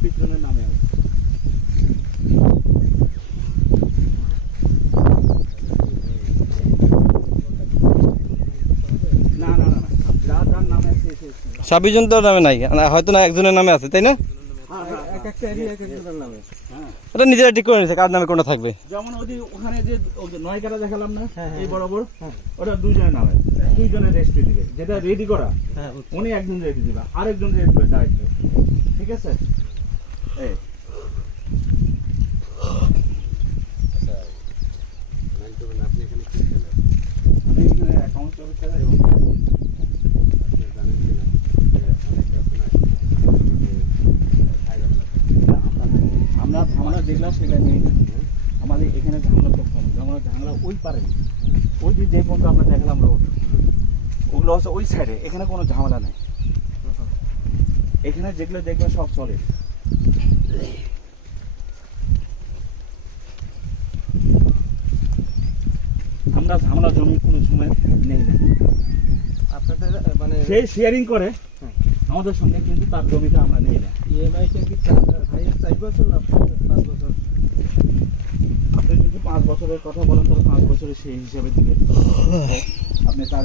26 জনের নামে আছে। না না না না, যার যার নামে আছে 26 জন তো নামে নাই, হয়তো না একজনের নামে আছে, তাই না? এক একটা এরিয়া এক একজনের নামে। হ্যাঁ, এটা নিজেরা ঠিক করে নিয়েছে কার নামে কোনটা থাকবে। যেমন ওখানে যে 9 কাটা দেখালাম না, এই বরাবর, ওটা 2 জনের নামে, 2 জনের রেজিস্ট্রি দিবে। যেটা রেডি করা উনি একজন রেডি দিবে, আরেকজন রেডি করে দায়িত্ব। ঠিক আছে? এই আমি এখানে অ্যাকাউন্ট অফিসার এবং আমরা ঝামেলা দেখলাম সেটা নিয়ে আমাদের এখানে ঝামেলা করতাম। ঝামেলা ওই পারে, ওই যে পর্যন্ত আমরা দেখলাম রোড, ওগুলো হচ্ছে ওই সাইডে। এখানে কোনো ঝামেলা নেই, এখানে যেগুলো দেখবেন সব চলে। আমরা ঝামেলা জমি কোনো সময় নেই না। আপনাদের মানে সে শেয়ারিং করে আমাদের সঙ্গে, কিন্তু তার জমিটা আমরা নেই না। ইএমআইটা কি 4 বছর না 5 বছর? আপনি যদি 5 বছরের কথা বলেন তাহলে 5 বছরের সেই হিসাবে দিবে। আপনি 4